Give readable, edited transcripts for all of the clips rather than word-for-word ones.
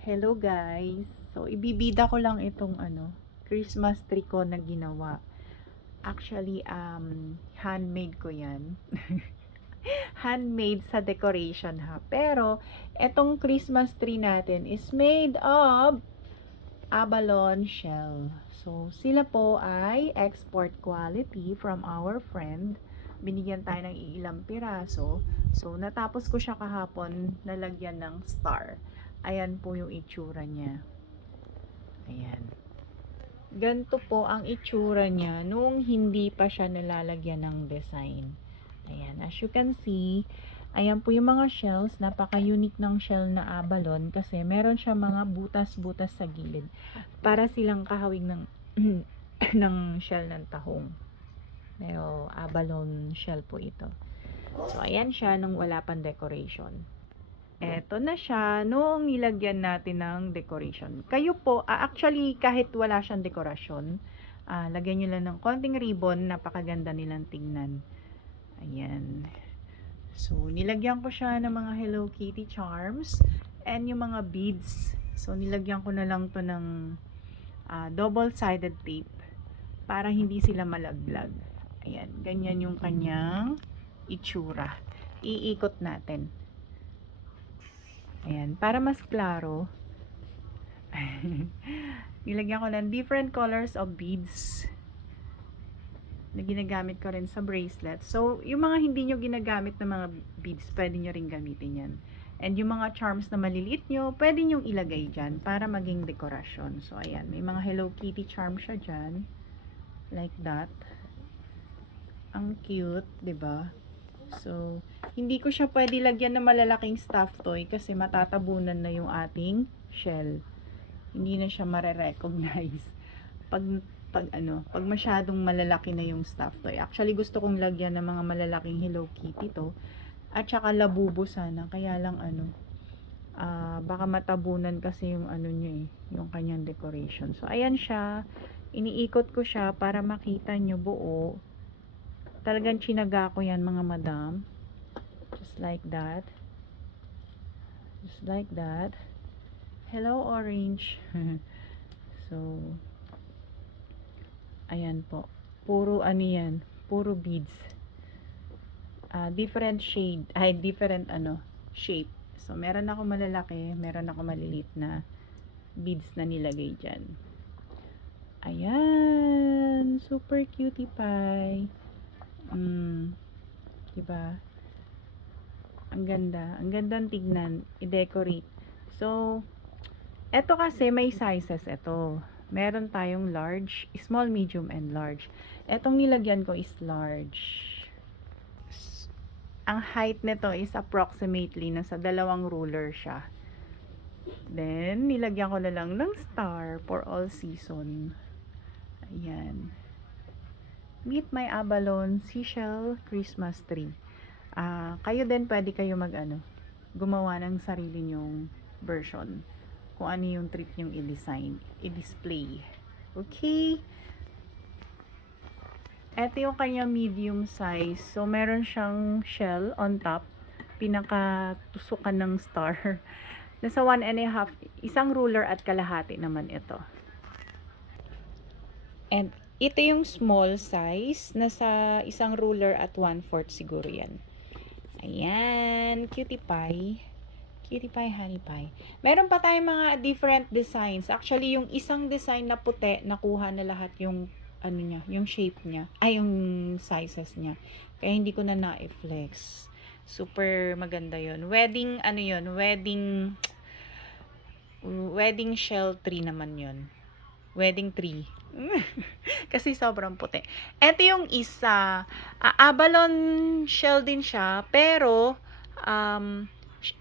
Hello guys. So ibibida ko lang itong Christmas tree ko na ginawa. Actually handmade ko 'yan. Handmade sa decoration ha. Pero etong Christmas tree natin is made of abalone shell. So sila po ay export quality from our friend. Binigyan tayo ng ilang piraso. So natapos ko siya kahapon, nalagyan ng star. Ayan po yung itsura niya. Ayan. Ganito po ang itsura niya nung hindi pa siya nalalagyan ng design. Ayan. As you can see, ayan po yung mga shells. Napaka-unique ng shell na abalone kasi meron siya mga butas-butas sa gilid. Para silang kahawig ng ng shell ng tahong. Pero abalone shell po ito. So, ayan siya nung wala pang decoration. Eto na siya nung nilagyan natin ng decoration. Kayo po, actually kahit wala siyang dekorasyon, lagyan nyo lang ng konting ribbon, napakaganda nilang tingnan. Ayan. So, nilagyan ko siya ng mga Hello Kitty charms and yung mga beads. So, nilagyan ko na lang to ng double-sided tape para hindi sila malaglag. Ayan, ganyan yung kanyang itsura. Iikot natin. Ayan, para mas klaro, nilagyan ko ng different colors of beads na ginagamit ko rin sa bracelet. So, yung mga hindi nyo ginagamit na mga beads, pwede nyo rin gamitin yan. And yung mga charms na maliliit nyo, pwede nyo ilagay dyan para maging dekorasyon. So, ayan, may mga Hello Kitty charm siya dyan. Like that. Ang cute, 'di ba? So, hindi ko siya pwede lagyan ng malalaking stuffed toy kasi matatabunan na yung ating shell. Hindi na siya mare-recognize. Pag masyadong malalaki na yung stuffed toy. Actually, gusto kong lagyan ng mga malalaking Hello Kitty to. At saka labubo sana. Kaya lang baka matabunan kasi yung niya yung kanyang decoration. So, ayan siya. Iniikot ko siya para makita nyo buo. Talagang chinaga ko yan mga madam. Just like that. Just like that. Hello orange. So, ayan po. Puro yan. Puro beads. Different shade. Different shape. So, meron ako malalaki. Meron ako maliliit na beads na nilagay dyan. Ayan. Super cutie pie. Diba? Ang ganda. Ang gandang tignan. I-decorate. So, eto kasi may sizes ito. Meron tayong large, small, medium, and large. Etong nilagyan ko is large. Ang height nito is approximately nasa 2 ruler siya. Then, nilagyan ko na lang ng star for all season. Ayan. Meet my abalone seashell Christmas tree. Kayo din pwede kayo gumawa ng sarili nyong version. Kung ano yung trip nyong i-design, i-display. Okay? Ito yung kanyang medium size. So, meron siyang shell on top. Pinakatusukan ng star. Nasa 1.5, isang ruler at kalahati naman ito. And ito yung small size. Nasa isang ruler at 1/4 siguro yan. Ayan. Cutie pie. Cutie pie, honey pie. Meron pa tayong mga different designs. Actually, yung isang design na puti, nakuha na lahat yung yung shape niya. Yung sizes niya. Kaya hindi ko na na-flex. Super maganda yon. Wedding, wedding shell tree naman yon. Wedding tree. Kasi sobrang puti. Ito yung isa. Abalone shell din siya. Pero,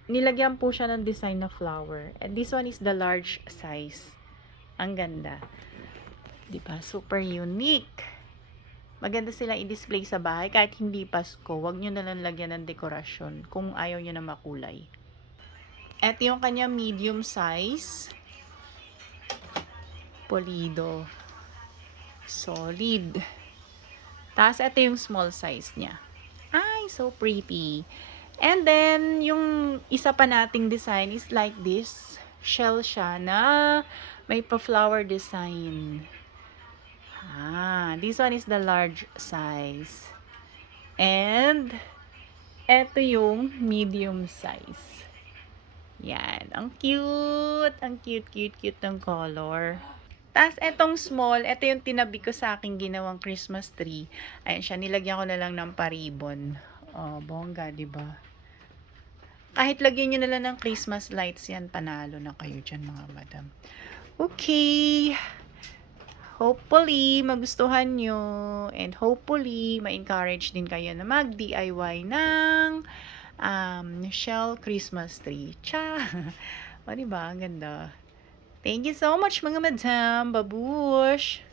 nilagyan po siya ng design na flower. And this one is the large size. Ang ganda. Diba? Super unique. Maganda silang i-display sa bahay. Kahit hindi Pasko, wag nyo na lang lagyan ng dekorasyon kung ayaw nyo na makulay. Ito yung kanya medium size. Polido. Solid. Tapos, ito yung small size niya. Ay, so pretty. And then, yung isa pa nating design is like this. shell siya na may pa-flower design. This one is the large size. And, eto yung medium size. Yan. Ang cute! Ang cute ng color. Tapos, etong small, eto yung tinabi ko sa aking ginawang Christmas tree. Ayan siya, nilagyan ko na lang ng paribon. Oh, bongga, diba? Kahit lagyan nyo na lang ng Christmas lights yan, panalo na kayo dyan, mga madam. Okay. Hopefully, magustuhan nyo. And hopefully, ma-encourage din kayo na mag-DIY ng shell Christmas tree. Cha! O, diba? Ang ganda. Thank you so much, mga madam. Babush!